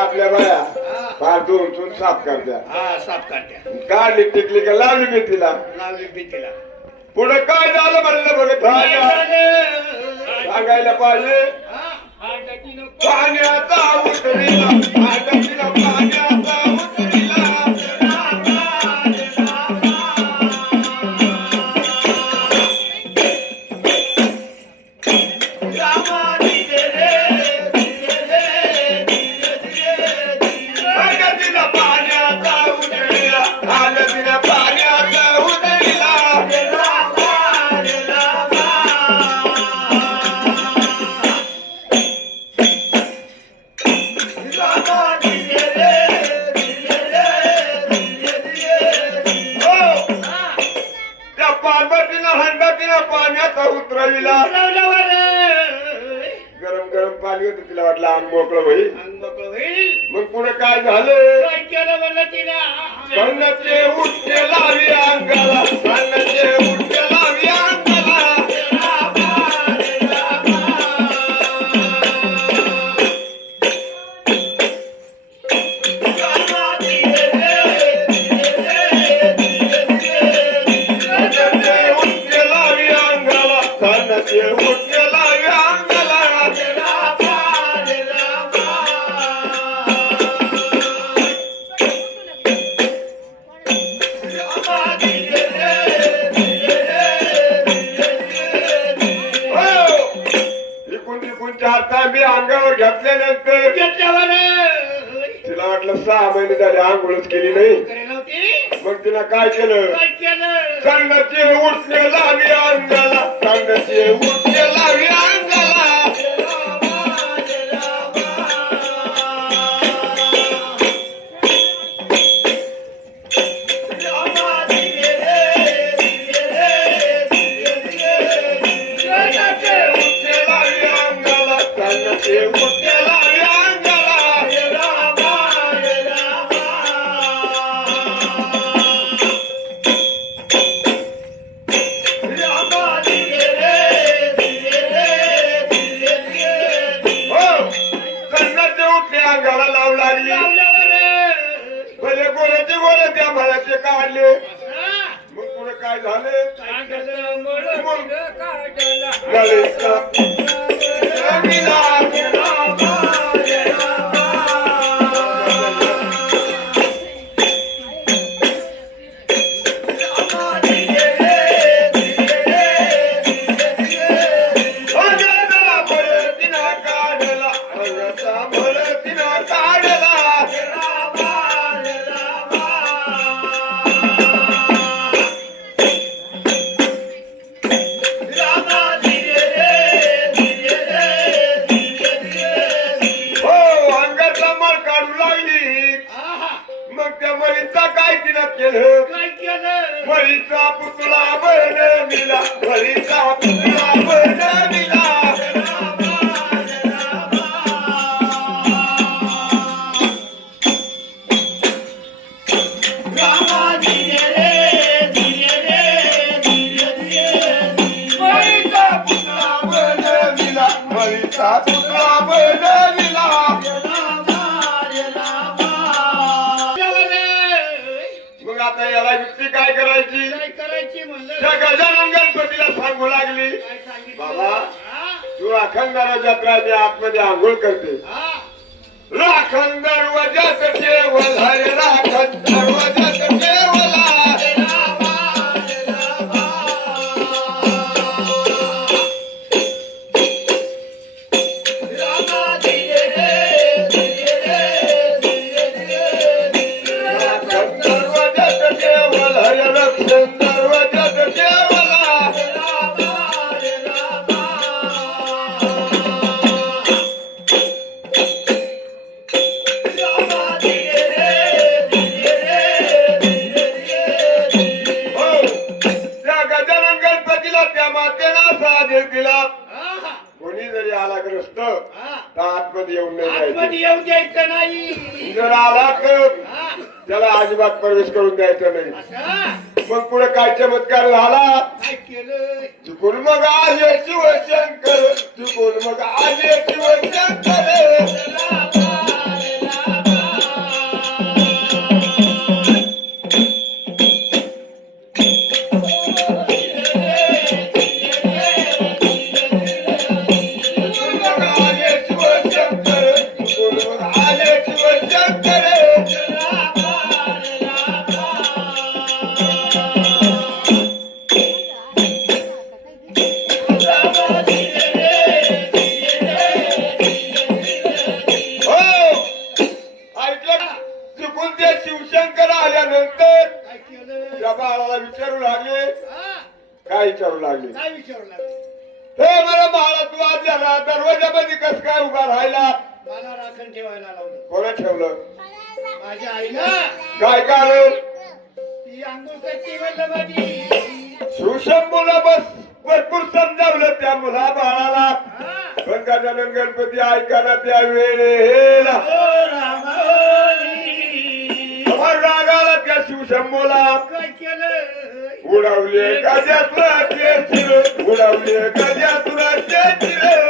आपल्या बाया फार दूर साफ करत्या. साफ करत्या. काढली टिकली का लावली भीतीला. पुढे काय झालं म्हणलं बघत सांगायला पाहिजे. पाण्याचा उतरीला पाण्याचा उतरीला पाण्याचा उतरविला. गरम गरम पाणी होतं तिला वाटलं अंग मोकळं होईल. मग पुढे काय झालं. कन्नाचे उठते लावी अंगाला कन्नाचे उठते लावी अंगाला. अंगावर घातल्यानंतर तिला वाटलं 6 महिने झाले आंघोळच केली नाही. मग तिला काय केलं. सांगाचे उठले लावी अंगाला सांगाचे उठले लावी अंगाला. काढले. मग पुढे काय झाले. मरीचा पुतळा बनविला मरीचा पुतळा बनविला. मरीचा पुतळा बनविला मरीचा पुतळा बनविला. आता याला युक्ती काय करायची त्या गजानन गणपतीला सांगू लागली. बाबा तू अखंड जत्रा मी आतमध्ये आंघोळ करते. राखण दरवाजात ठेवला रे राखण दरवाजात ठेवला. नसतं हा. तर आतमध्ये येऊन नाही आतमध्ये जायचं. येऊ द्यायचं नाही. जर आला तर हा. त्याला अजिबात प्रवेश करून द्यायचा नाही. असं मग पुढे काय चमत्कार झाला. काय केलं? चुकून मग आले शिवशंकर, चुकून मग आले शिवशंकर. मग आले शिवशंकर, चुकून मग आले शिवशंकर. हो ऐकलं का? चुकून ते शिवशंकर आल्यानंतर काय केलं? त्या बाळाला विचारू लागले. हा. काय विचारू लागले. काय विचारू लागले? हे मला बाळा तू आज झाला दरवाजामध्ये कस काय उभा राहिला. मला राखण ठेवायला लावलं. कोणा ठेवलं. माझ्या आईनं काय कारण. ती आंघोळ करते म्हणलं माझी. शिवशंभूला बस भरपूर समजावलं त्या मुला बाळाला. हा. पण गजानन गणपती ऐकाना त्या वेळेला ओ रामावली. अमर रागाला त्या शिवशंभूला. काय केलं? उडवले गजासुराचे चिर, उडवले गजासुराचे चिर.